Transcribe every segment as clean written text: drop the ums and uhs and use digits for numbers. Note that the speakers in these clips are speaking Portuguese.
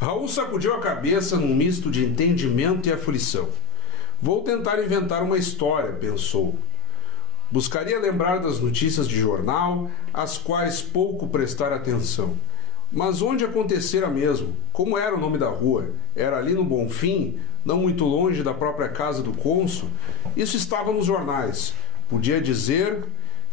Raul sacudiu a cabeça num misto de entendimento e aflição. Vou tentar inventar uma história, pensou. Buscaria lembrar das notícias de jornal, às quais pouco prestar atenção. Mas onde acontecera mesmo? Como era o nome da rua? Era ali no Bonfim, não muito longe da própria casa do cônsul? Isso estava nos jornais. Podia dizer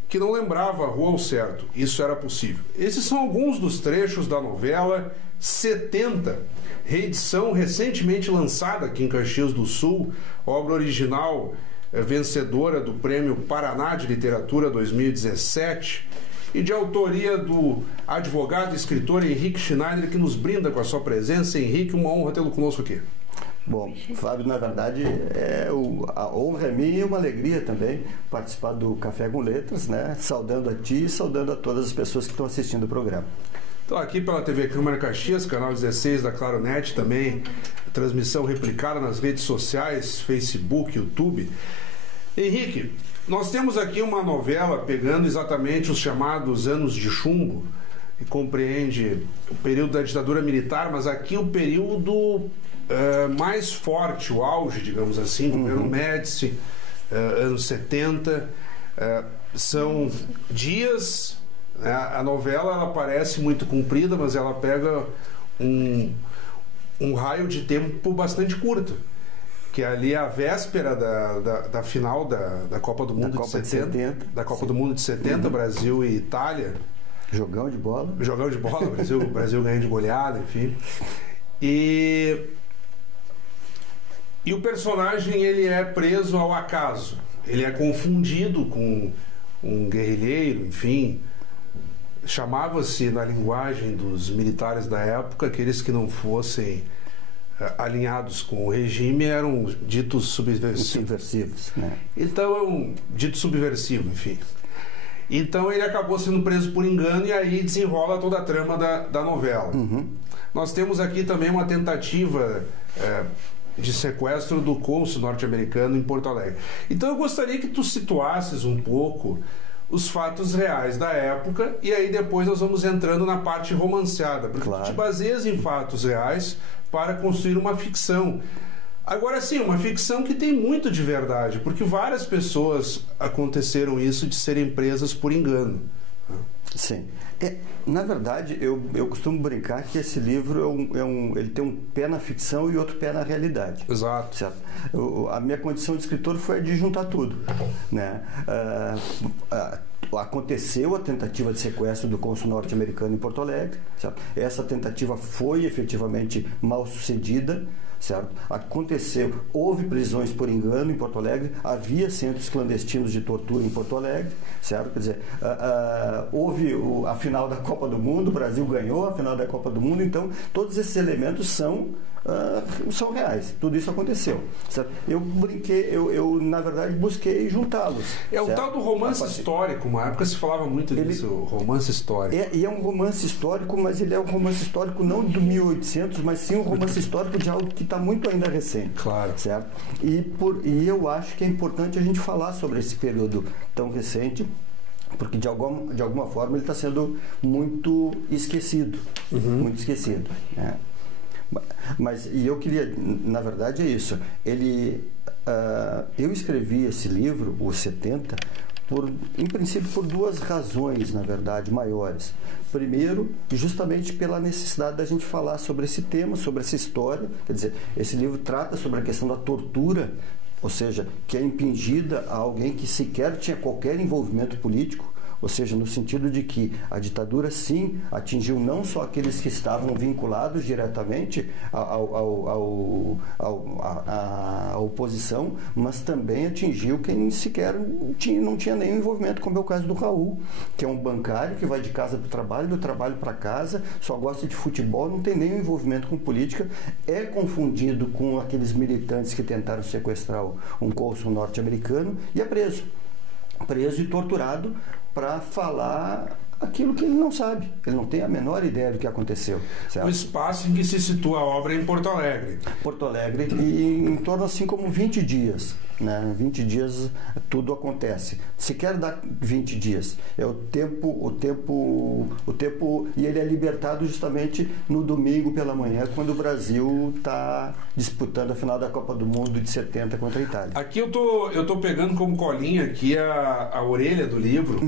que não lembrava a rua ao certo. Isso era possível. Esses são alguns dos trechos da novela 70, reedição recentemente lançada aqui em Caxias do Sul, obra original vencedora do Prêmio Paraná de Literatura 2017 e de autoria do advogado e escritor Henrique Schneider, que nos brinda com a sua presença. Henrique, uma honra tê-lo conosco aqui. Bom, Fábio, na verdade, a honra é minha e uma alegria também participar do Café com Letras, né? Saudando a ti e saudando a todas as pessoas que estão assistindo o programa. Então, aqui pela TV Câmara Caxias, canal 16 da Claronet, também transmissão replicada nas redes sociais, Facebook, YouTube. Henrique, nós temos aqui uma novela pegando exatamente os chamados anos de chumbo, que compreende o período da ditadura militar, mas aqui o período mais forte, o auge, digamos assim, do governo Médici, anos 70, são dias. A novela ela parece muito comprida, mas ela pega um raio de tempo bastante curto, que é ali a véspera da final da Copa do Mundo de 70, da Copa do Mundo de 70, Brasil e Itália. Jogão de bola. Jogão de bola, Brasil ganha de goleada, enfim. E o personagem ele é preso ao acaso, ele é confundido com um guerrilheiro, enfim. Chamava-se, na linguagem dos militares da época, aqueles que não fossem alinhados com o regime eram ditos subversivos. Né? Então é um dito subversivo, enfim. Então ele acabou sendo preso por engano e aí desenrola toda a trama da novela. Nós temos aqui também uma tentativa de sequestro do cônsul norte-americano em Porto Alegre. Então eu gostaria que tu situasses um pouco os fatos reais da época e aí depois nós vamos entrando na parte romanceada, porque tu te baseias em fatos reais para construir uma ficção. Agora sim, uma ficção que tem muito de verdade, porque várias pessoas aconteceram isso de serem presas por engano. Sim. Na verdade, eu costumo brincar que esse livro ele tem um pé na ficção e outro pé na realidade. Exato. Certo? A minha condição de escritor foi a de juntar tudo. Né? Aconteceu a tentativa de sequestro do cônsul norte-americano em Porto Alegre. Certo? Essa tentativa foi efetivamente mal sucedida. Certo? Houve prisões por engano em Porto Alegre, havia centros clandestinos de tortura em Porto Alegre, certo? Quer dizer, houve a final da Copa do Mundo, o Brasil ganhou a final da Copa do Mundo, então todos esses elementos são reais, tudo isso aconteceu, certo? Eu brinquei, eu na verdade busquei juntá-los. É o tal do romance histórico, uma época se falava muito disso, romance histórico. E é um romance histórico, mas ele é um romance histórico não do 1800, mas sim um romance histórico de algo que está muito ainda recente. Claro. Certo? E eu acho que é importante a gente falar sobre esse período tão recente, porque de alguma forma ele está sendo muito esquecido. Muito esquecido. Né? Mas eu queria, na verdade é isso, eu escrevi esse livro, o 70, em princípio por duas razões, na verdade, maiores. Primeiro, justamente pela necessidade da gente falar sobre esse tema, sobre essa história. Quer dizer, esse livro trata sobre a questão da tortura, ou seja, que é impingida a alguém que sequer tinha qualquer envolvimento político. Ou seja, no sentido de que a ditadura, sim, atingiu não só aqueles que estavam vinculados diretamente à oposição, mas também atingiu quem sequer não tinha nenhum envolvimento, como é o caso do Raul, que é um bancário que vai de casa para o trabalho, do trabalho para casa, só gosta de futebol, não tem nenhum envolvimento com política, é confundido com aqueles militantes que tentaram sequestrar um cônsul norte-americano e é preso e torturado para falar aquilo que ele não sabe. Ele não tem a menor ideia do que aconteceu. Certo? O espaço em que se situa a obra é em Porto Alegre. Porto Alegre, e em torno assim como 20 dias. Né? 20 dias tudo acontece. Se quer dar 20 dias, é o tempo, e ele é libertado justamente no domingo pela manhã, quando o Brasil está disputando a final da Copa do Mundo de 70 contra a Itália. Aqui eu tô pegando como colinha aqui a orelha do livro.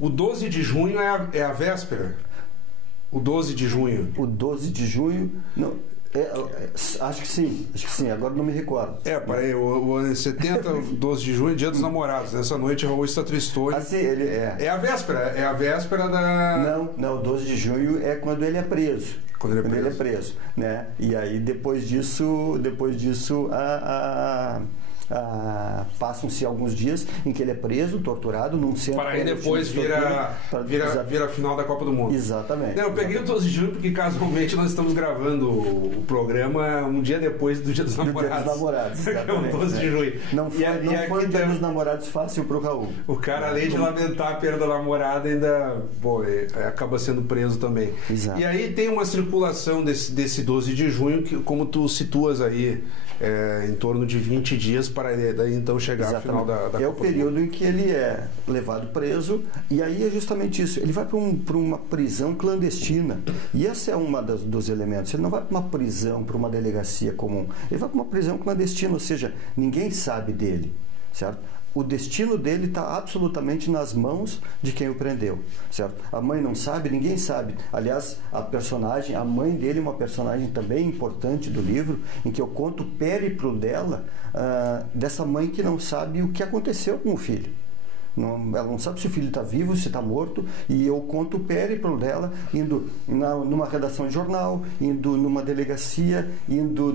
O 12 de junho é a véspera. O 12 de junho. O 12 de junho... Não, acho que sim, agora não me recordo. Peraí, o ano 70, 12 de junho, Dia dos Namorados. Nessa noite Raul está tristonho. Assim, ele é a véspera da... Não, 12 de junho é quando ele é preso. Quando ele é preso, né? E aí depois disso passam-se alguns dias em que ele é preso, torturado num centro... Para aí depois vira a final da Copa do Mundo. Exatamente. Eu peguei o 12 de junho porque casualmente nós estamos gravando o programa um dia depois do Dia dos Namorados. Dia dos Namorados, exatamente. Que é o 12 de junho. Não foi o Dia dos Namorados fácil para o Raul. O cara, além de lamentar a perda da namorada, ainda acaba sendo preso também. Exato. E aí tem uma circulação desse 12 de junho, que, como tu situas aí, em torno de 20 dias para daí então chegar ao final da Copa. É o período em que ele é levado preso, e aí é justamente isso. Ele vai para uma prisão clandestina, e esse é um dos elementos. Ele não vai para uma prisão, para uma delegacia comum. Ele vai para uma prisão clandestina, ou seja, ninguém sabe dele, certo? O destino dele está absolutamente nas mãos de quem o prendeu, certo? A mãe não sabe, ninguém sabe. Aliás, a mãe dele é uma personagem também importante do livro, em que eu conto o périplo dela, dessa mãe que não sabe o que aconteceu com o filho. Ela não sabe se o filho está vivo, se está morto, e eu conto o périplo dela, indo numa redação de jornal, indo numa delegacia, indo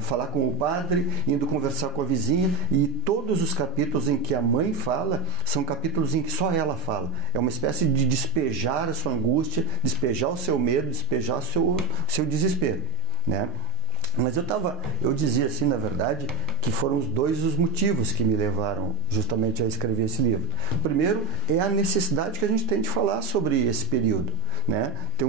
falar com o padre, indo conversar com a vizinha, e todos os capítulos em que a mãe fala são capítulos em que só ela fala. É uma espécie de despejar a sua angústia, despejar o seu medo, despejar o seu desespero, né? Mas eu dizia assim, na verdade, que foram os motivos que me levaram justamente a escrever esse livro. O primeiro é a necessidade que a gente tem de falar sobre esse período, né? Tem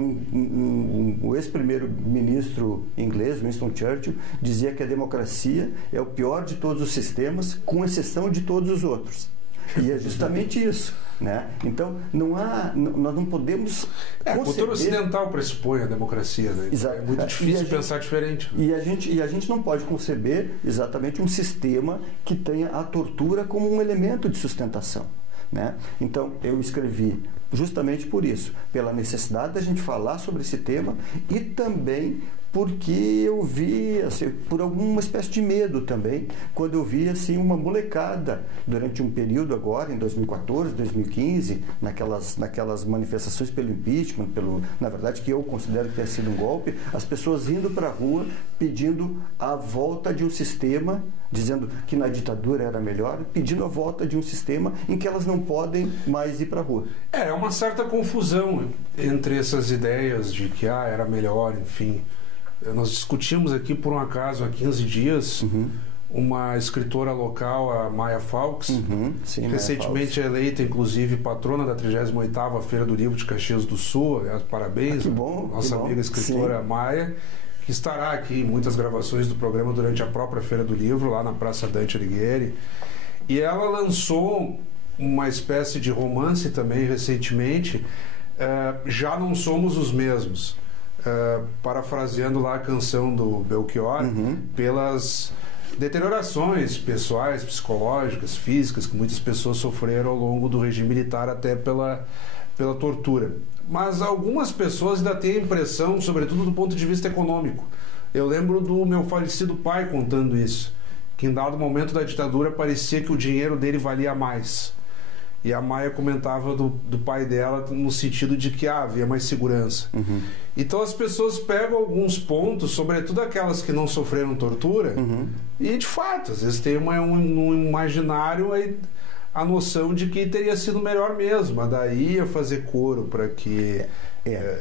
o ex-primeiro-ministro inglês, Winston Churchill, dizia que a democracia é o pior de todos os sistemas, com exceção de todos os outros. E é justamente isso, né? Então, nós não podemos a cultura ocidental pressupõe a democracia, né? Exato. É muito difícil pensar diferente. E a gente não pode conceber exatamente um sistema que tenha a tortura como um elemento de sustentação, né? Então, eu escrevi justamente por isso, pela necessidade da gente falar sobre esse tema, e também porque eu vi, assim, por alguma espécie de medo também, quando eu vi assim, uma molecada durante um período agora, em 2014, 2015, naquelas manifestações pelo impeachment, na verdade que eu considero que tenha sido um golpe, as pessoas indo para a rua pedindo a volta de um sistema, dizendo que na ditadura era melhor, pedindo a volta de um sistema em que elas não podem mais ir para a rua. É uma certa confusão entre essas ideias de que era melhor, enfim. Nós discutimos aqui, por um acaso, há 15 dias, uma escritora local, a Maya Fawkes, sim, recentemente eleita, inclusive, patrona da 38ª Feira do Livro de Caxias do Sul. Parabéns, que bom, nossa amiga escritora Maya, que estará aqui em muitas gravações do programa durante a própria Feira do Livro, lá na Praça Dante Alighieri. E ela lançou uma espécie de romance também, recentemente, Já Não Somos os Mesmos. Parafraseando lá a canção do Belchior, pelas deteriorações pessoais, psicológicas, físicas que muitas pessoas sofreram ao longo do regime militar, até pela tortura. Mas algumas pessoas ainda têm a impressão, sobretudo do ponto de vista econômico. Eu lembro do meu falecido pai contando isso, que em dado momento da ditadura parecia que o dinheiro dele valia mais. E a Maia comentava do pai dela no sentido de que havia mais segurança. Então as pessoas pegam alguns pontos, sobretudo aquelas que não sofreram tortura, e de fato, às vezes tem um imaginário a noção de que teria sido melhor mesmo. Daí ia fazer coro para que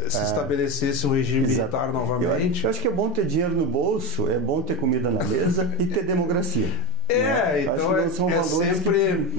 se estabelecesse um regime militar novamente. Eu acho que é bom ter dinheiro no bolso, é bom ter comida na mesa e ter democracia. Então são é sempre...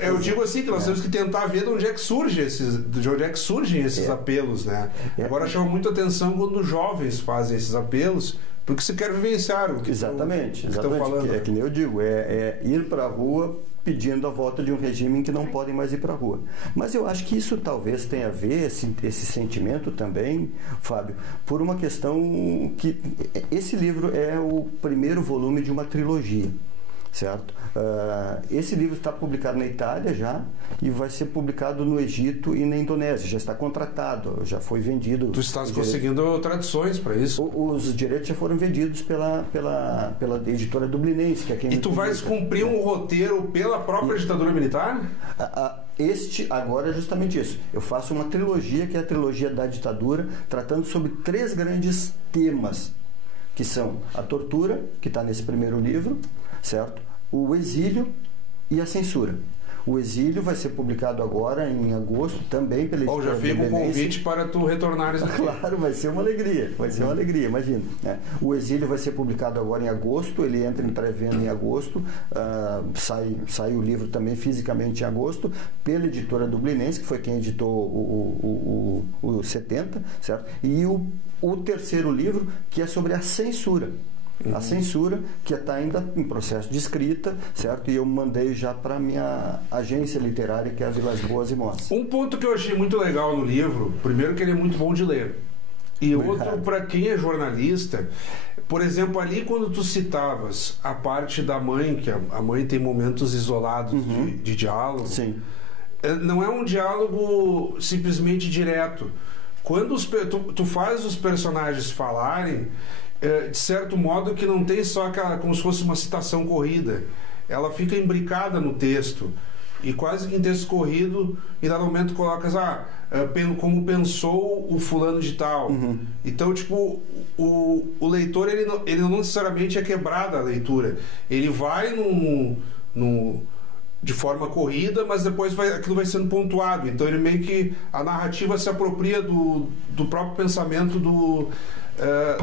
eu digo assim, que nós temos que tentar ver de onde é que surgem esses apelos, né? Agora chama muito atenção quando os jovens fazem esses apelos, porque se quer vivenciar o que exatamente. estão falando. É que nem eu digo, ir para a rua pedindo a volta de um regime em que não podem mais ir para a rua. Mas eu acho que isso talvez tenha a ver, esse sentimento também, Fábio, por uma questão que esse livro é o primeiro volume de uma trilogia, certo? Esse livro está publicado na Itália já e vai ser publicado no Egito e na Indonésia. Já está contratado, já foi vendido. Tu estás conseguindo traduções para isso? Os direitos já foram vendidos pela editora Dublinense. Que é quem e tu vais cumprir um roteiro pela própria ditadura militar? Este agora é justamente isso. Eu faço uma trilogia, que é a trilogia da ditadura, tratando sobre 3 grandes temas, que são a tortura, que está nesse primeiro livro, certo? O exílio e a censura. O exílio vai ser publicado agora em agosto, também pela editora. Já fica um convite para tu retornares aqui. Claro, vai ser uma alegria, imagina. Né? O exílio vai ser publicado agora em agosto, ele entra em pré-venda em agosto, sai o livro também fisicamente em agosto, pela editora Dublinense, que foi quem editou o 70, certo? E o terceiro livro, que é sobre a censura. A censura, que está ainda em processo de escrita, certo? E eu mandei já para a minha agência literária, que é a Vilas Boas e Moss. Um ponto que eu achei muito legal no livro, primeiro que ele é muito bom de ler. E outro, para quem é jornalista, por exemplo, ali quando tu citavas a parte da mãe, que a mãe tem momentos isolados de diálogo. Sim. Não é um diálogo simplesmente direto. Quando tu faz os personagens falarem, de certo modo que não tem só aquela, como se fosse uma citação corrida, ela fica imbricada no texto e quase que em texto corrido, em dado momento colocas como pensou o fulano de tal. Então, tipo, o leitor ele não necessariamente é quebrado a leitura, ele vai de forma corrida, mas depois aquilo vai sendo pontuado. Então ele meio que a narrativa se apropria do próprio pensamento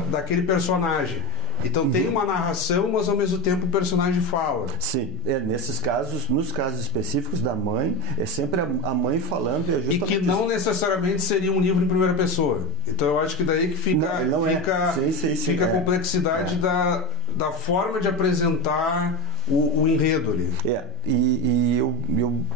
daquele personagem. Então tem uma narração, mas ao mesmo tempo o personagem fala. Sim, nesses casos, nos casos específicos da mãe, é sempre a mãe falando. E que não necessariamente seria um livro em primeira pessoa. Então eu acho que daí que fica a complexidade da forma de apresentar o enredo ali. E eu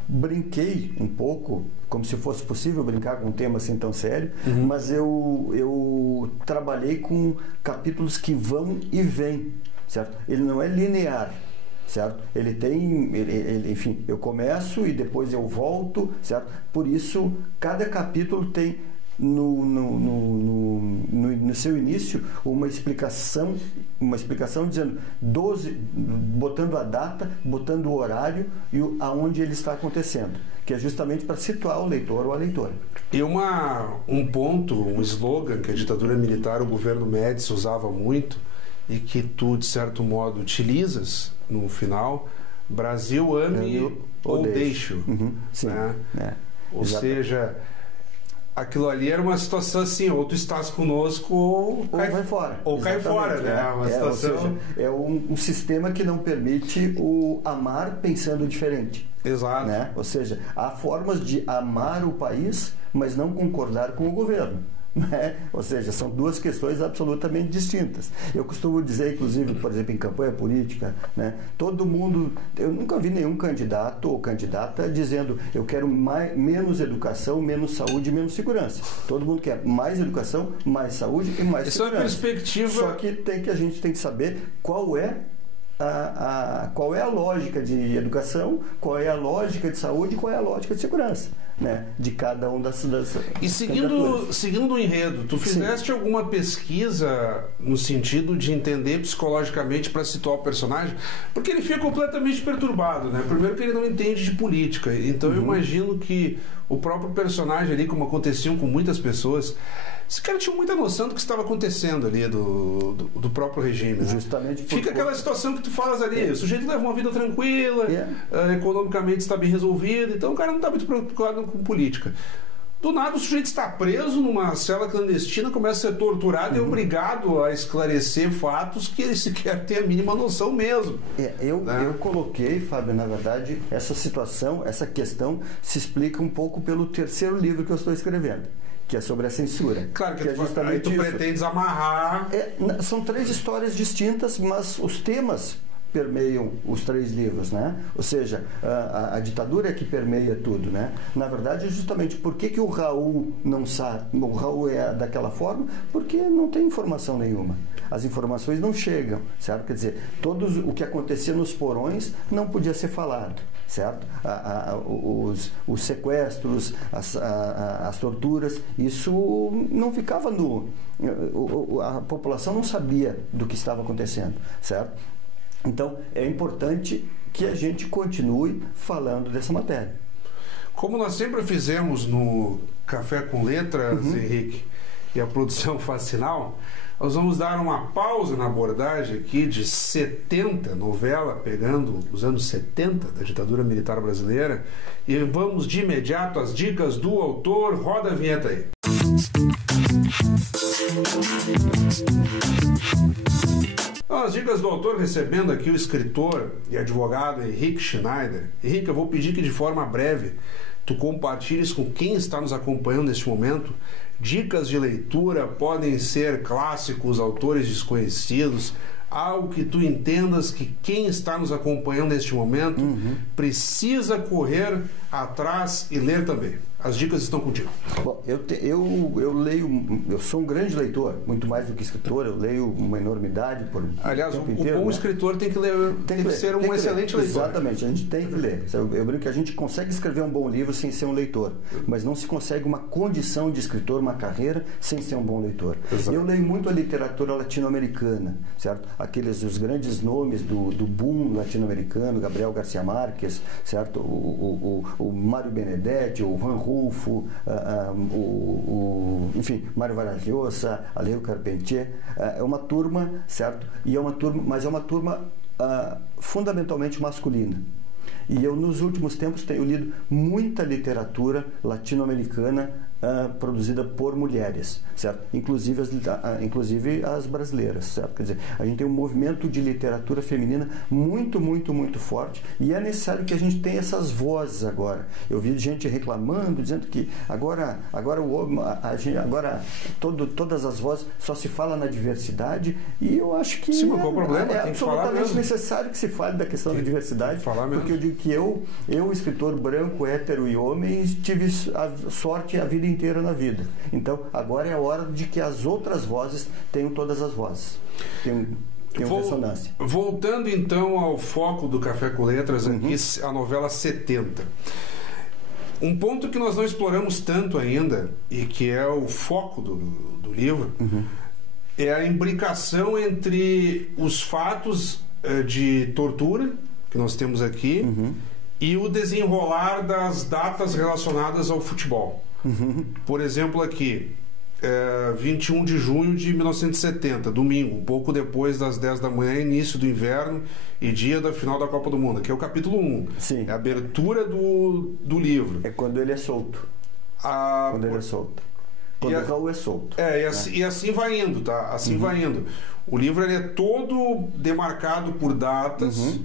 brinquei um pouco, como se fosse possível brincar com um tema assim tão sério, mas eu trabalhei com capítulos que vão e vêm, certo? Ele não é linear, certo? Ele tem, enfim, eu começo e depois eu volto, certo? Por isso, cada capítulo tem no seu início uma explicação dizendo 12, botando a data, botando o horário e aonde ele está acontecendo, que é justamente para situar o leitor ou a leitora. E um slogan que a ditadura militar, o governo Médici usava muito e que tu, de certo modo, utilizas no final: Brasil, ame ou deixo. Sim. Né? Ou seja, aquilo ali era uma situação assim, ou tu estás conosco ou vai fora. Ou cai fora, né? Uma situação... Ou seja, é um sistema que não permite o amar pensando diferente. Exato. Né? Ou seja, há formas de amar o país, mas não concordar com o governo. Né? Ou seja, são duas questões absolutamente distintas. Eu costumo dizer, inclusive, por exemplo, em campanha política, né, todo mundo, eu nunca vi nenhum candidato ou candidata dizendo eu quero menos educação, menos saúde, menos segurança. Todo mundo quer mais educação, mais saúde e mais segurança. Isso é uma perspectiva. Só que a gente tem que saber qual é a lógica de educação, qual é a lógica de saúde e qual é a lógica de segurança, né, de cada um das E seguindo o enredo, tu fizeste alguma pesquisa no sentido de entender psicologicamente para situar o personagem? Porque ele fica completamente perturbado, né? Primeiro que ele não entende de política, então eu imagino que o próprio personagem ali, como aconteciam com muitas pessoas, esse cara tinha muita noção do que estava acontecendo ali do próprio regime, né? Justamente fica aquela situação que tu falas ali, o sujeito leva uma vida tranquila, economicamente está bem resolvido, então o cara não está muito preocupado com política. Do nada o sujeito está preso numa cela clandestina, começa a ser torturado e é obrigado a esclarecer fatos que ele sequer tem a mínima noção mesmo. Eu coloquei, Fábio, na verdade, essa situação, essa questão se explica um pouco pelo terceiro livro que eu estou escrevendo, que é sobre a censura. Claro que é justamente tu pretendes amarrar... São 3 histórias distintas, mas os temas permeiam os 3 livros, né? Ou seja, a ditadura é que permeia tudo, né? Na verdade, justamente, por que o Raul não sabe, o Raul é daquela forma? Porque não tem informação nenhuma. As informações não chegam, certo? Quer dizer, o que acontecia nos porões não podia ser falado, certo? Os sequestros, as torturas, isso não ficava a população não sabia do que estava acontecendo, certo? Então, é importante que a gente continue falando dessa matéria. Como nós sempre fizemos no Café com Letras, Henrique, e a produção Facinal, nós vamos dar uma pausa na abordagem aqui de 70, novela pegando os anos 70 da ditadura militar brasileira, e vamos de imediato às dicas do autor. Roda a vinheta aí. As dicas do autor, recebendo aqui o escritor e advogado Henrique Schneider. Henrique, eu vou pedir que de forma breve tu compartilhes com quem está nos acompanhando neste momento dicas de leitura, podem ser clássicos, autores desconhecidos, algo que tu entendas que quem está nos acompanhando neste momento precisa correr atrás e ler também. As dicas estão contigo. Bom, eu leio, eu sou um grande leitor, muito mais do que escritor, eu leio uma enormidade por Aliás, tempo o inteiro, bom né? escritor tem que ler, tem que ser um excelente leitor. Exatamente, a gente tem que ler. Eu brinco que a gente consegue escrever um bom livro sem ser um leitor, mas não se consegue uma condição de escritor, uma carreira, sem ser um bom leitor. Exato. Eu leio muito a literatura latino-americana, certo? Os grandes nomes do boom latino-americano, Gabriel Garcia Marques, certo? O Mário Benedetti, o Juan Rulfo, enfim, Mário Vargas Llosa, Alejo Carpentier. É uma turma, certo? Mas é uma turma fundamentalmente masculina. E eu, nos últimos tempos, tenho lido muita literatura latino-americana produzida por mulheres, certo? Inclusive as brasileiras, certo? Quer dizer, a gente tem um movimento de literatura feminina muito, muito, muito forte, e é necessário que a gente tenha essas vozes agora. Eu vi gente reclamando, dizendo que agora todas as vozes só se fala na diversidade, e eu acho que sim, qual o problema? é tem que falar absolutamente mesmo. necessário que se fale da questão da diversidade, porque eu digo que eu, escritor branco, hétero e homem, tive a sorte a vida inteira na vida. Então, agora é a hora de que as outras vozes tenham todas as vozes. Tenham ressonância. Voltando então ao foco do Café com Letras, aqui a novela 70. Um ponto que nós não exploramos tanto ainda, e que é o foco do livro, é a imbricação entre os fatos de tortura que nós temos aqui e o desenrolar das datas relacionadas ao futebol. Por exemplo, aqui, 21 de junho de 1970, domingo, pouco depois das 10 da manhã, início do inverno e dia da final da Copa do Mundo, que é o capítulo 1. Sim. É a abertura do livro. É quando ele é solto. Quando ele é solto. Quando o Raul é solto. E assim vai indo, tá? Assim vai indo. O livro ele é todo demarcado por datas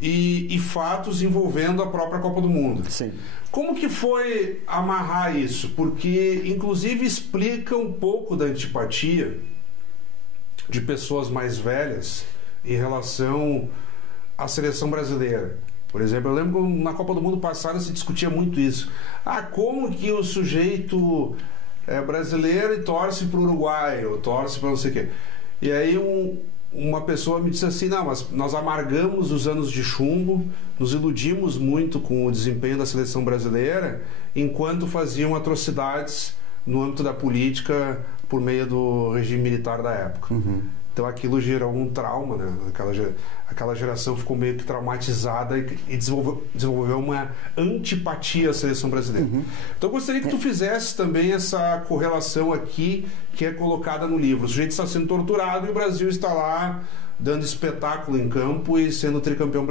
e fatos envolvendo a própria Copa do Mundo. Sim. Como que foi amarrar isso? Porque, inclusive, explica um pouco da antipatia de pessoas mais velhas em relação à seleção brasileira. Por exemplo, eu lembro que na Copa do Mundo passada se discutia muito isso. Como que o sujeito é brasileiro e torce para o Uruguai, ou torce para não sei o quê. E aí uma pessoa me disse assim, não, mas nós amargamos os anos de chumbo, nos iludimos muito com o desempenho da seleção brasileira, enquanto faziam atrocidades no âmbito da política por meio do regime militar da época. Então aquilo gerou um trauma, né? Aquela geração ficou meio que traumatizada e desenvolveu uma antipatia à seleção brasileira. Então eu gostaria que tu fizesse também essa correlação aqui que é colocada no livro. O sujeito está sendo torturado e o Brasil está lá dando espetáculo em campo e sendo tricampeão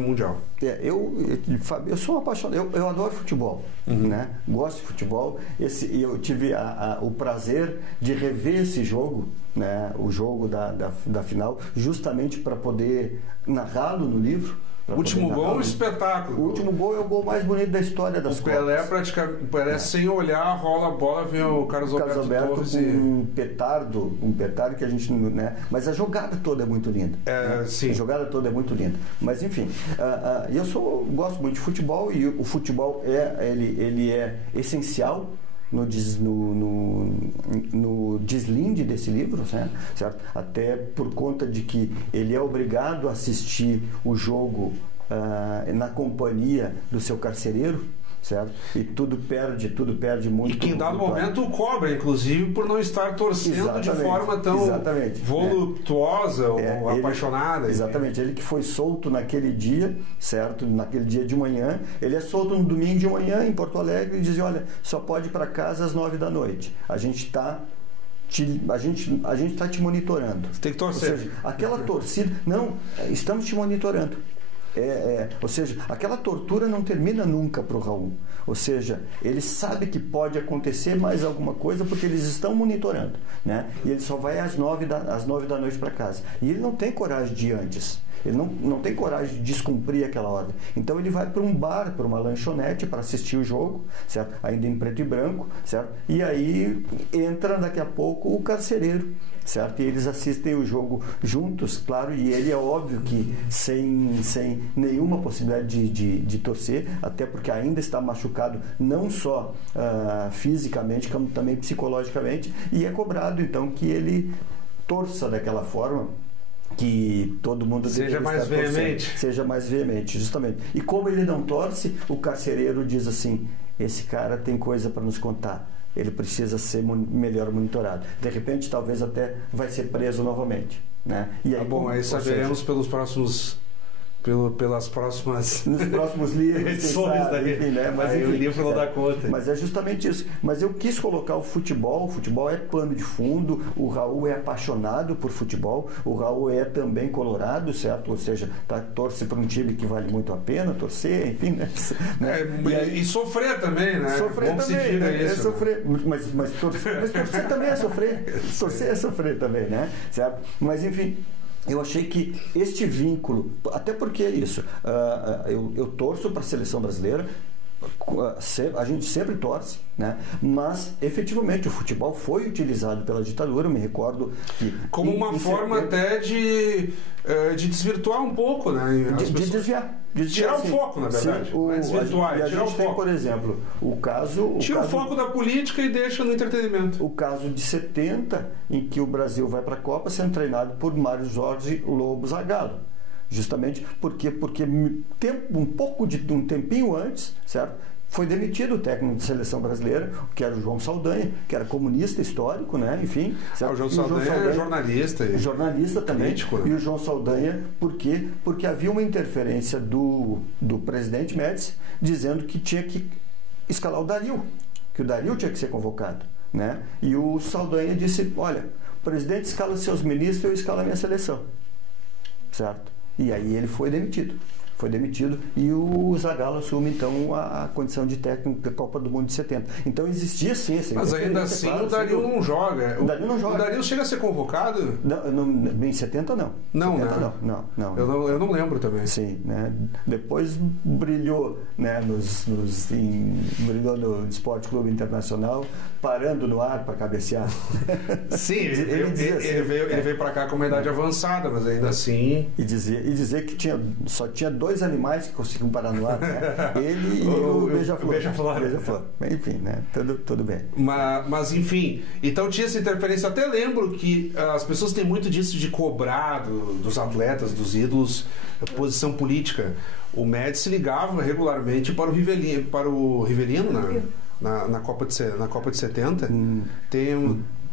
mundial. Eu sou um apaixonado, eu adoro futebol, né? Gosto de futebol. Eu tive o prazer de rever esse jogo, né? O jogo da final, justamente para poder narrá-lo no livro. O último gol é um espetáculo. O último gol é o gol mais bonito da história das Copas. O Pelé sem olhar, rola a bola, vem o Carlos Alberto Torres com um petardo que a gente, né? Mas a jogada toda é muito linda. Sim. A jogada toda é muito linda. Mas enfim, eu gosto muito de futebol e o futebol ele é essencial no deslinde desse livro, certo? Até por conta de que ele é obrigado a assistir o jogo na companhia do seu carcereiro, certo? E tudo perde muito. E que em dado momento o cobra, inclusive, por não estar torcendo de forma tão voluptuosa ou apaixonada. Exatamente. Ele que foi solto naquele dia, certo? Naquele dia de manhã. Ele é solto no domingo de manhã em Porto Alegre e diz, olha, só pode ir para casa às 9 da noite. A gente está te monitorando. Você tem que torcer. Ou seja, aquela torcida... Não, estamos te monitorando. Ou seja, aquela tortura não termina nunca para o Raul. Ou seja, ele sabe que pode acontecer mais alguma coisa porque eles estão monitorando, né? E ele só vai às 9 da noite para casa. E ele não tem coragem de ir antes. Ele não tem coragem de descumprir aquela ordem. Então ele vai para um bar, para uma lanchonete para assistir o jogo, certo? Ainda em preto e branco, certo? E aí entra daqui a pouco o carcereiro, certo? E eles assistem o jogo juntos, claro, e ele é óbvio que sem nenhuma possibilidade de torcer, até porque ainda está machucado não só fisicamente, como também psicologicamente, e é cobrado então que ele torça daquela forma que todo mundo seja mais veemente. Seja mais veemente, justamente. E como ele não torce, o carcereiro diz assim, esse cara tem coisa para nos contar. Ele precisa ser melhor monitorado. De repente, talvez até vai ser preso novamente, né? E aí, aí saberemos pelos próximos... pelas próximas... Nos próximos livros, edições daí. Enfim, né? Mas, aí enfim, o livro não dá conta. Mas é justamente isso. Mas eu quis colocar o futebol é pano de fundo, o Raul é apaixonado por futebol, o Raul é também colorado, certo? Ou seja, torce para um time que vale muito a pena torcer, enfim, né? E sofrer também, né? Sofrer como também, se diga né? isso. Sofrer. Mas torcer também é sofrer. Torcer é sofrer também, né? Certo? Mas enfim... Eu achei que este vínculo, até porque é isso, eu torço para a seleção brasileira, a gente sempre torce, né? Mas efetivamente o futebol foi utilizado pela ditadura, eu me recordo que... Como uma forma até de desvirtuar um pouco, né? De desviar. Tirar o foco, na verdade. Desvirtuar, a gente tem, por exemplo, o caso... Tira o foco da política e deixa no entretenimento. O caso de 70, em que o Brasil vai para a Copa sendo treinado por Mário Jorge Lobo Zagallo. Justamente porque um tempinho antes, certo? Foi demitido o técnico de seleção brasileira, que era o João Saldanha, que era comunista histórico, né? Enfim. O João Saldanha é jornalista. Jornalista também. Crítico, né? E o João Saldanha, por quê? Porque havia uma interferência do presidente Médici dizendo que tinha que escalar o Darío, que o Darío tinha que ser convocado, né? E o Saldanha disse, olha, o presidente escala seus ministros, eu escalo a minha seleção. Certo? E aí ele foi demitido. E o Zagallo assume então a condição de técnico da Copa do Mundo de 70. Então existia sim essa... Mas ainda assim claro, o Darío não joga. O Darío chega a ser convocado? Não, em 70 não. Não, 70, né? Não. Eu não lembro também. Sim, né? Depois brilhou, né, brilhou no Esporte Clube Internacional, parando no ar para cabecear. Sim, ele veio para cá com uma idade avançada, mas ainda assim... E dizer que só tinha dois animais que conseguiam parar no ar, né? Ele e o Beija-Flor. Enfim, né? Tudo bem. Mas enfim, então tinha essa interferência. Até lembro que as pessoas têm muito disso de cobrar dos atletas, dos ídolos, posição política. O Médici ligava regularmente para o Rivelino na Copa de 70.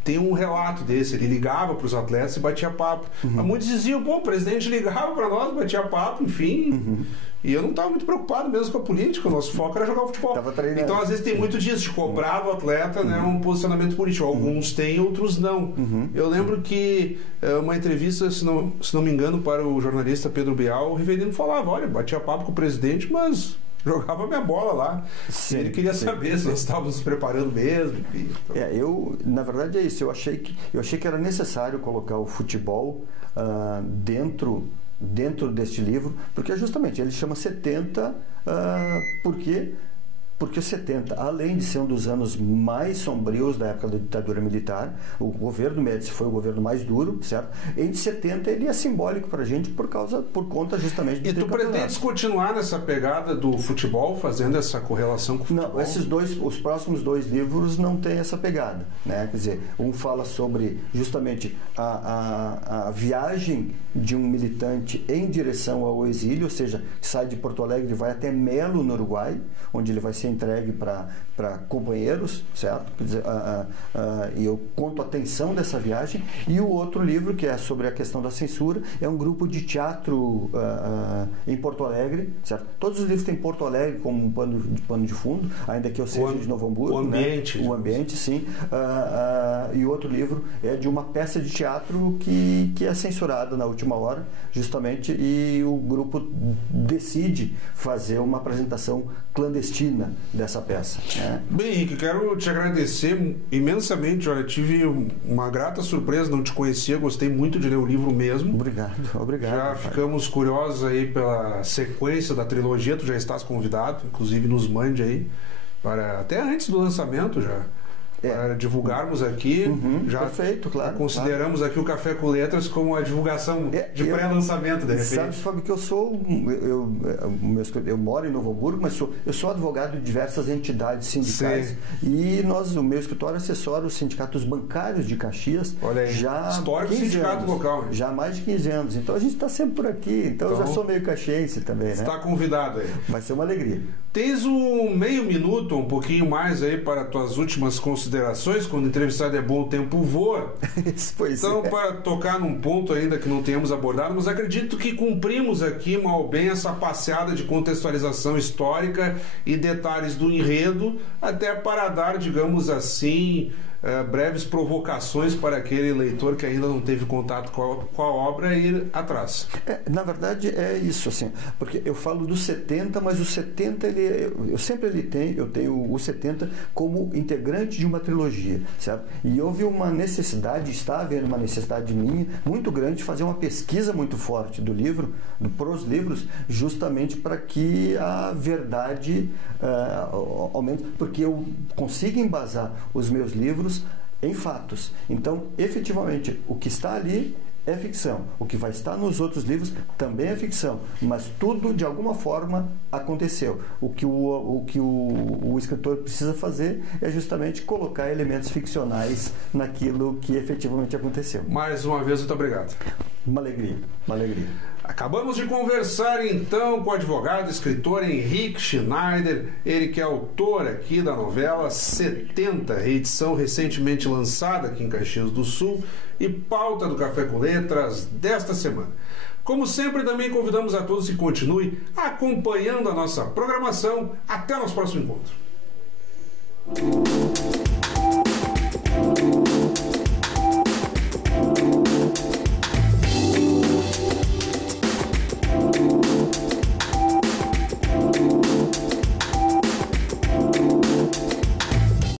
tem um relato desse, ele ligava para os atletas e batia papo. Mas muitos diziam, pô, o presidente ligava para nós, batia papo, enfim. E eu não estava muito preocupado mesmo com a política, o nosso foco era jogar o futebol. Então, às vezes, tem muito disso, de cobrar do atleta né, um posicionamento político. Alguns têm, outros não. Eu lembro que uma entrevista, se não me engano, para o jornalista Pedro Bial, o Rivelino falava, olha, batia papo com o presidente, mas jogava minha bola lá. Sim, ele queria saber se nós estávamos nos preparando mesmo. Enfim, então. Na verdade é isso. Eu achei que era necessário colocar o futebol dentro deste livro, porque justamente ele chama 70, porque o 70, além de ser um dos anos mais sombrios da época da ditadura militar, o governo Médici foi o governo mais duro, certo? Em 70 ele é simbólico para a gente por conta justamente do E tu pretendes continuar nessa pegada do futebol, fazendo essa correlação com o futebol? Não, os próximos 2 livros não têm essa pegada, né? Quer dizer, um fala sobre justamente a viagem de um militante em direção ao exílio, ou seja, sai de Porto Alegre e vai até Melo, no Uruguai, onde ele vai ser entregue para companheiros, certo? Quer dizer, e eu conto a tensão dessa viagem. E o outro livro, que é sobre a questão da censura, é um grupo de teatro em Porto Alegre, certo? Todos os livros têm Porto Alegre como um pano de fundo, ainda que eu seja de Novo Hamburgo. O ambiente. Né? O ambiente, sim. E outro livro é de uma peça de teatro que é censurada na última hora, justamente, e o grupo decide fazer uma apresentação clandestina dessa peça. Né? Bem, Henrique, quero te agradecer imensamente. Olha, tive uma grata surpresa, não te conhecia, gostei muito de ler o livro mesmo. Obrigado. Já ficamos curiosos aí pela sequência da trilogia, tu já estás convidado, inclusive nos mande aí, até antes do lançamento já. Para divulgarmos aqui, já perfeito, claro, consideramos aqui o Café com Letras como a divulgação de pré-lançamento, de repente. Sabe, Fábio, que eu moro em Novo Hamburgo, mas eu sou advogado de diversas entidades sindicais. Sim. E o meu escritório assessora os sindicatos bancários de Caxias. Olha aí, já histórico sindicato anos, local. Hein? Já há mais de 15 anos. Então a gente está sempre por aqui. Então eu já sou meio caxiense também, né? Está convidado aí. Vai ser uma alegria. Tens meio minuto, um pouquinho mais aí para tuas últimas considerações. Quando o entrevistado é bom, o tempo voa. Então, para tocar num ponto ainda que não tenhamos abordado, mas acredito que cumprimos aqui mal ou bem essa passeada de contextualização histórica e detalhes do enredo, até para dar, digamos assim, breves provocações para aquele leitor que ainda não teve contato com a obra ir atrás. Na verdade é isso, assim, porque eu falo do 70, mas o 70 eu tenho o 70 como integrante de uma trilogia, certo? E houve uma necessidade, está havendo uma necessidade minha muito grande de fazer uma pesquisa muito forte do livro, pros livros, justamente para que a verdade aumente, porque eu consigo embasar os meus livros em fatos. Então, efetivamente, o que está ali é ficção. O que vai estar nos outros livros também é ficção, mas tudo de alguma forma aconteceu. O que o escritor precisa fazer é justamente colocar elementos ficcionais naquilo que efetivamente aconteceu. Mais uma vez, muito obrigado. Uma alegria, uma alegria. Acabamos de conversar então com o advogado e escritor Henrique Schneider, ele que é autor aqui da novela 70, reedição recentemente lançada aqui em Caxias do Sul e pauta do Café com Letras desta semana. Como sempre, também convidamos a todos que continuem acompanhando a nossa programação. Até o nosso próximo encontro.